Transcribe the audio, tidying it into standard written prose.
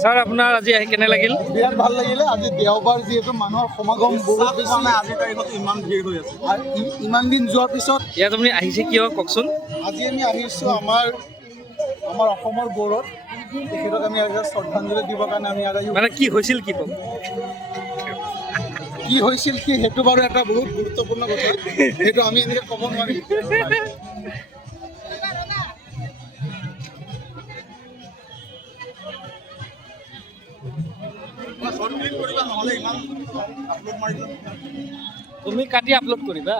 Sir আপনাৰ আজি আহি কেনে লাগিল? বিৰাট ভাল লাগিলে। আজি দেওবাৰ যিহেতু মানুহৰ সমাগম বহুত বেছি, আজিৰ তাৰিখত ইমান ভিৰ হৈ আছে। আৰু ইমান দিন যোৱাৰ পিছত ইয়াত আপুনি আহিছে কিয় কওকচোন? আজি আমি আহিছোঁ আমাৰ অসমৰ গৌৰৱ তেখেতক আমি শ্ৰদ্ধাঞ্জলি দিবৰ কাৰণে আমি আহিছোঁ। মানে কি হৈছিল কি কওক? কি হৈছিল কি সেইটো বাৰু এটা বহুত গুৰুত্বপূৰ্ণ কথা, সেইটো আমি এনেকৈ ক'ব নোৱাৰিম। তুমি কাটি আপলোড কৰিবা।